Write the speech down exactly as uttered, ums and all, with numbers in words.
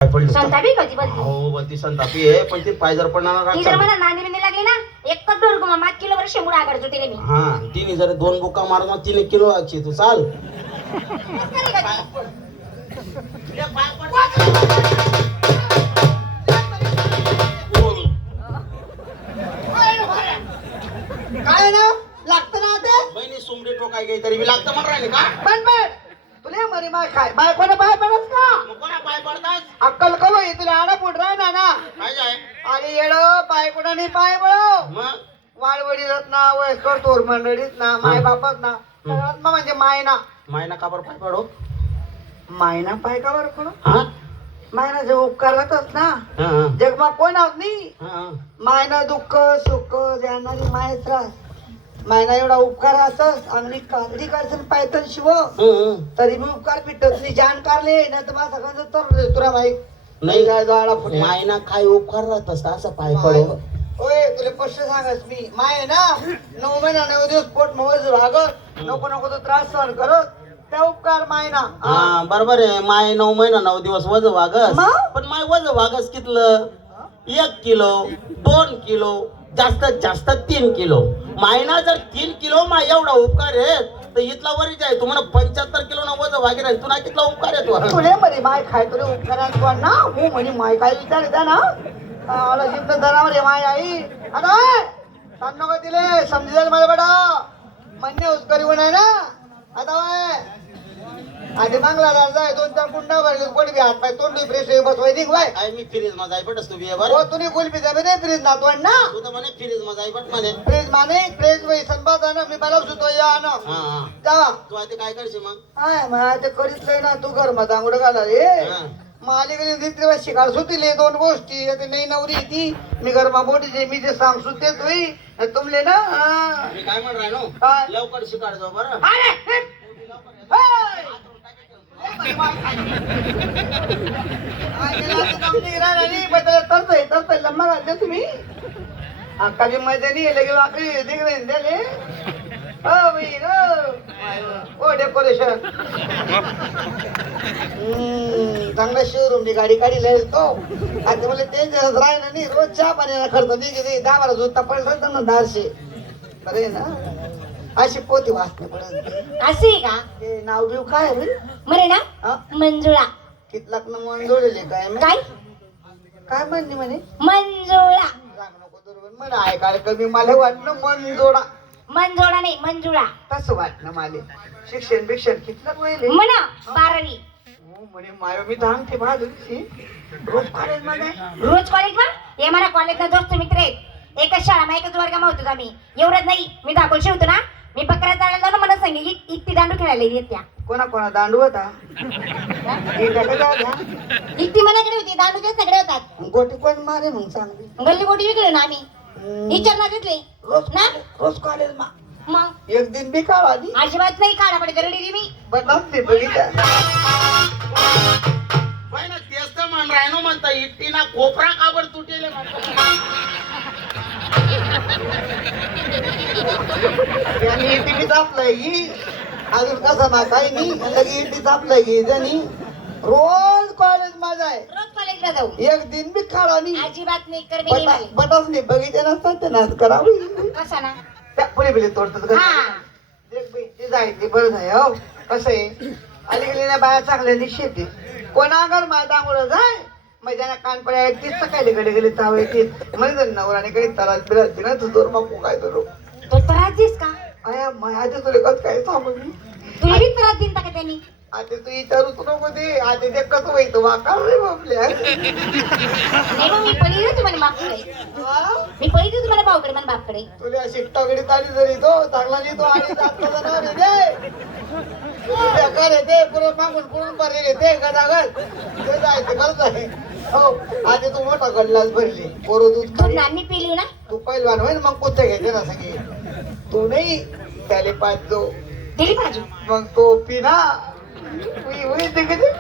पडली संतापी कधी बदली हो बत्ती संतापी आहे पण ती पाय जर पडणार ती जर मला नांदी बिंदी लागली ना एक डोर गुमा मात किलो वर शेंबूड आगाडतो तिने मी हा तिने जर दोन बुका मारून तीन एक किलो आची तू चाल काय ना लागतं ना ते बहिणी सुमडे टोकाय काही तरी मी लागतं म्हण राहिले का पण पण तुला मरी माय खाय बाय कोणा पाय पडस का मग कोणा पाय पडतास अक्कल कवय तुला आडा पुढ राह ना ना काय जाय अरे येड पाय कोणाने पाय बळव मग वाळवडीत ना वयस्कर तोर मंडळीत ना माय बापत ना सगळ्यात मग म्हणजे मायना मायना काबर पाय पडो मायना पाय का बरं पडो हा मायना जे उपकार राहतात ना हा हा जगमा कोण आहोत नाही हा मायना दुःख सुख जाणारी माय त्रास मायना एवढा उपकार असस आणि कागदी काढसन पायतन शिव हं. तरी मी उपकार पिटत नाही जाण कारले ना तर माझा सगळं तर तुला माहित नाही काय जाडा फुटे मायना काय उपकार राहत असता असं पाय पडो ओय तुला स्पष्ट सांगस मी माय ना नऊ महिना नऊ दिवस पोट मवज भागत नको नको तो त्रास सहन करत त्या उपकार मायना हा बरोबर आहे माय नऊ महिना नऊ दिवस वज वागस मग? पण माय वज वागस कितलं एक किलो दोन किलो जास्तीत जास्त तीन किलो मायना जर तीन किलो माय एवढा उपकार आहे तर इथला वरीच आहे तुम्हाला पंच्याहत्तर किलो ना वज वागे राहील तुला कितला उपकार आहे तू तुले मरी माय खाय तुले उपकारात कोण ना हो म्हणे माय काय विचार द्या ना आला जिंत जनावर आहे माय आई आता सांग नको दिले समजी जाईल माझ्या बेटा म्हणणे उसकरी होऊन आहे ना आता वय आधी मागला जाय दोन चार कुंडा भरले कोणी बी हात पाय तोंडी फ्रेश बसवाय निघ बाय काय मी फ्रीज मध्ये आहे बटस तू बी हो बरं तुम्ही गुलबी जाबे नाही फ्रीज ना तोंड ना तू तर म्हणे फ्रीज मध्ये आहे बट म्हणे फ्रीज माने फ्रीज वय संपाद ना मी मला सुतो या ना हा हा जा तू आता काय करशील मग हाय मला ते करीत लय ना तू घर मध्ये आंघोळ घाला रे हा. मालिकडे दित्र शिकार सुतीले दोन गोष्टी ते नाही नवरी ती मी घरमा मोठी जे मी जे सांग सुते तुई तुमले ना हा. मी काय म्हण राहिलो काय? लवकर शिकाड जाऊ बरं अरे, हे. हे. तरतोय तरतोय लम्मा घालते तुम्ही कधी मजा नाही लगे वाकडी तिकडे दिले हो बाई हो डेकोरेशन चांगला शोरूम नी गाडी काढी लय तो आता मला टेन्शनच राहिलं नाही रोज चहा पाण्याला खर्च निघे दहा बारा जुता पडला तर ना दहाशे अरे ना अशी पोती वाचणे पडत असे का ते नाव बिव काय रे मरे ना हा? मंजुळा कितलाक न मन जोडले काय मी? काय काय म्हणणे म्हणे मंजुळा राग नको बरोबर मला ऐकायला कमी मला वाटलं मन जोडा मंजुळा नाही मंजुळा तसं वाटलं मला शिक्षण बिक्षण कितलं वहिले म्हणा बारावी हो म्हणे मायो मी धांगते बाजूची रोज कॉलेज मध्ये रोज कॉलेज मा हे मला कॉलेजला दोस्त मित्र आहेत एकच शाळा एकच वर्गामध्ये होतो आम्ही एवढंच नाही मी दाखवून शिवतो ना मी बकऱ्या चालायला जाऊन मला सांगे इतकी दांडू खेळायला येत्या कोणा कोणा दांडू होता इतकी मनाकडे होती दांडूचे सगळे होतात गोटी कोण मारे मग चांगली गल्ली गोटी विकले ना आम्ही हम्म. विचारणार घेतले रोज ना रोज कॉलेज मा मग एक दिन बी काढ आधी अजिबात नाही काढा पडे गरडी मी बदलते बघितलं होय ना तेच तर म्हण राहिनो म्हणता इट्टीना कोपरा काबर तुटेले यांनी इटी चापलाय ही अजून कसं ना काही नाही लगे इटी चापलाय ही त्यांनी रोज कॉलेज माझा आहे रोज कॉलेजला जाऊ एक दिन बी काढा नाही अजिबात नाही कर मी नाही बटच नाही बघितले नसतात ते नाच करावं कसा ना त्या पुढे बिले तोडतात हा देख बाई ते जाय ते बरं नाही हो कसं आहे अलीकडे बाया चांगल्या निश्चित आहे कोणा घर माझा आंघोळ जाय मग ज्यांना कान पडे आहेत तीच सकाळी कडे गेले चाव येते म्हणजे नवराने काही तरात बिरात ना तू दोर बापू काय करू तो त्रास दिस का अया माझ्या तुला कसं काय सांगू मी तुला बी त्रास दिन का त्यांनी आता तू विचारू तू नको दे आता ते कसं व्हायचं वाकार रे बापल्या नाही मग मी पळी तुम्हाला बापकडे मी पळी तुम्हाला भाऊकडे मला बापकडे तुला शिकताकडे चाली जरी तो चांगला नाही तो आणि जातला नाव रे दे बेकार आहे ते पुढे मागून पुढून भरलेले ते गदागद ते जायचं खरंच आहे हो आधी तू मोठा गल्लाच भरली पोरं दूध तू खाली नानी पिली ना तू पहिलवान होईल मग कुठे घ्यायचे ना सगळे तू नाही त्याले पाच जो दिली भाजी मग तो पिना उई उई ते किती